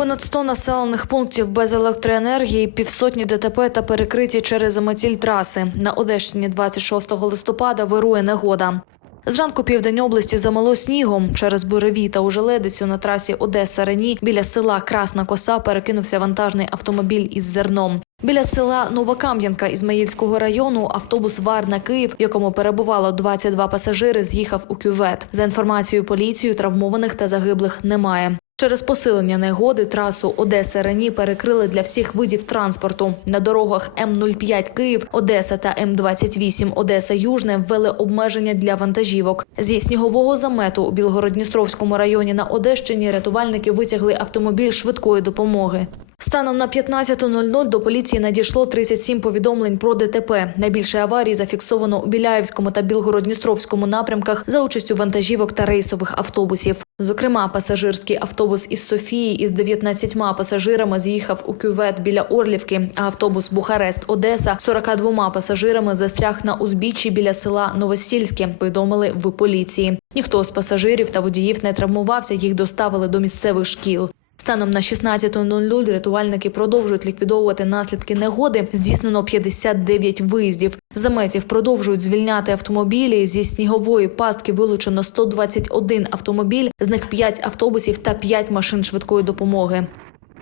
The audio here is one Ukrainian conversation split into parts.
Понад 100 населених пунктів без електроенергії, півсотні ДТП та перекриті через заметіль траси. На Одещині 26 листопада вирує негода. Зранку південь області замало снігом. Через буревій та ужеледицю на трасі Одеса-Рені біля села Красна Коса перекинувся вантажний автомобіль із зерном. Біля села Новокам'янка Ізмаїльського району автобус Варна Київ, в якому перебувало 22 пасажири, з'їхав у кювет. За інформацією поліції, травмованих та загиблих немає. Через посилення негоди трасу Одеса Рені перекрили для всіх видів транспорту. На дорогах М05 Київ, Одеса та М28 Одеса Южне ввели обмеження для вантажівок. Зі снігового замету у Білгород-Дністровському районі на Одещині рятувальники витягли автомобіль швидкої допомоги. Станом на 15.00 до поліції надійшло 37 повідомлень про ДТП. Найбільше аварій зафіксовано у Біляївському та Білгород-Дністровському напрямках за участю вантажівок та рейсових автобусів. Зокрема, пасажирський автобус із Софії із 19 пасажирами з'їхав у кювет біля Орлівки, а автобус Бухарест-Одеса 42 пасажирами застряг на узбіччі біля села Новосільське, повідомили в поліції. Ніхто з пасажирів та водіїв не травмувався, їх доставили до місцевих шкіл. Станом на 16.00 рятувальники продовжують ліквідовувати наслідки негоди. Здійснено 59 виїздів. Заметів продовжують звільняти автомобілі. Зі снігової пастки вилучено 121 автомобіль, з них 5 автобусів та 5 машин швидкої допомоги.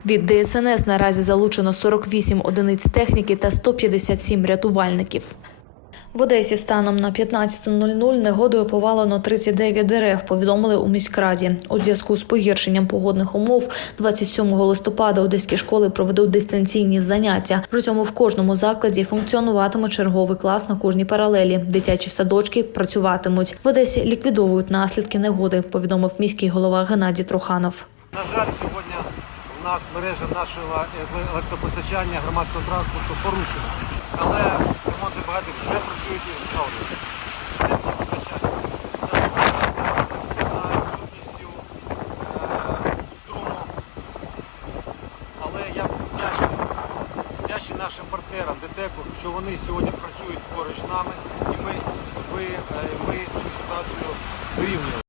Від ДСНС наразі залучено 48 одиниць техніки та 157 рятувальників. В Одесі станом на 15.00 негодою повалено 39 дерев, повідомили у міськраді. У зв'язку з погіршенням погодних умов 27 листопада одеські школи проведуть дистанційні заняття. При цьому в кожному закладі функціонуватиме черговий клас на кожній паралелі. Дитячі садочки працюватимуть. В Одесі ліквідовують наслідки негоди, повідомив міський голова Геннадій Труханов. На жаль, сьогодні у нас мережа нашого електропостачання громадського транспорту порушена. Але бригади вже працюють і постачання. За відсутністю струму. Але я вдячний, нашим партнерам ДТЕКу, що вони сьогодні працюють поруч з нами і ми, ви, е, ми цю ситуацію вирівнюємо.